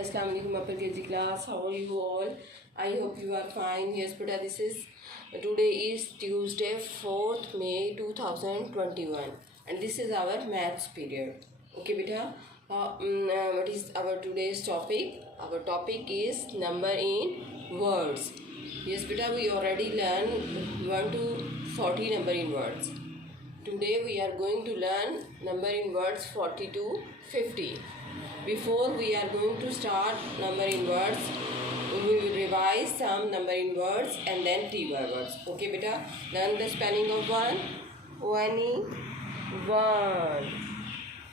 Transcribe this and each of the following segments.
Assalamu alaikum upper KG class. How are you all? I hope you are fine. Yes, beta. Today is Tuesday, 4th May 2021, and this is our maths period. Okay, beta. What is our today's topic? Our topic is number in words. Yes, beta. We already learned 1 to 40 number in words. Today we are going to learn number in words 40 to 50. Before we are going to start number in words, we will revise some number in words and then TY words. Okay, beta. Learn the spelling of one. One.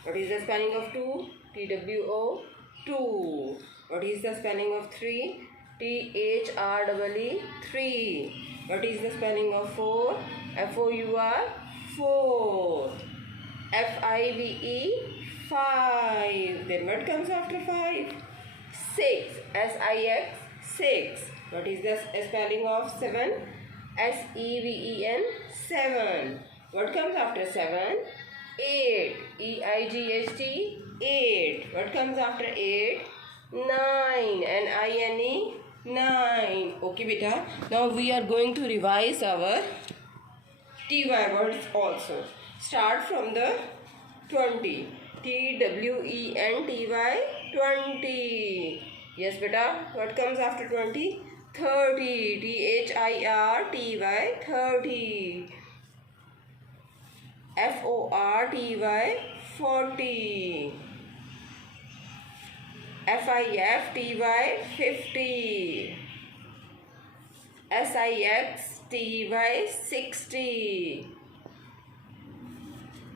What is the spelling of two? TWO. Two. What is the spelling of three? THREE. Three. What is the spelling of four? FOUR. Four. FIVE. Five. Then what comes after five? Six. SIX. Six. What is the spelling of seven? SEVEN. Seven. What comes after seven? Eight. EIGHT. Eight. What comes after eight? Nine. NINE. Nine. Okay, beta. Now we are going to revise our TY words also. Start from the 20. TWENTY. 20. Yes, beta. What comes after 20? 30. THIRTY. 30. FORTY. 40. FIFTY. 50. SIXTY. 60.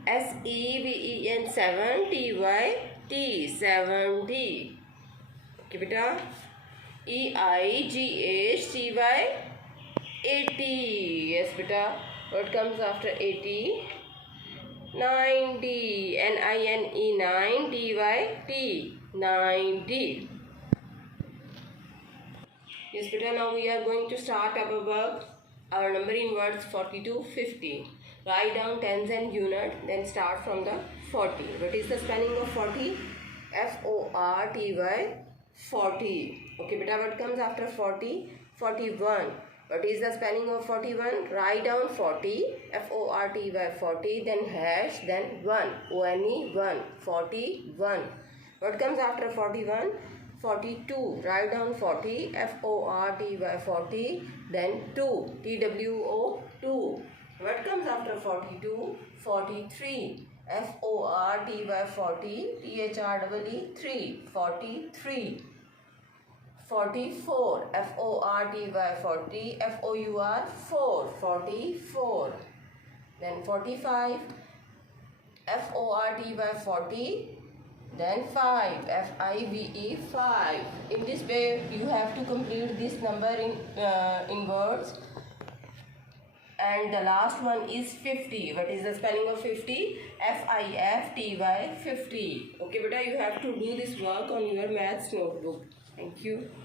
SEVEN. 70. 70. Okay, beta. EIGHTY. 80. Yes, beta. What comes after 80? 90. NINE. 90. Yes, beta. Now we are going to start our work. Our number in words 40 to 50. Write down tens and unit, then start from the 40. What is the spelling of 40? FORTY. 40. Okay, beta, what comes after 40? 41. What is the spelling of 41? Write down 40. FORTY. 40. Then hash. Then 1. ONE. 1. 41. What comes after 41? 42. Write down 40. FORTY. 40. Then 2. TWO. 2. What comes after 42? 43. FORTY. 40. THREE. 3. 43. 44. FORTY. 40. FOUR. 4. 44. Then 45. FORTY. 40. Then 5. FIVE. 5. In this way, you have to complete this number in words. And the last one is 50. What is the spelling of 50? FIFTY. 50. Okay, beta, you have to do this work on your maths notebook. Thank you.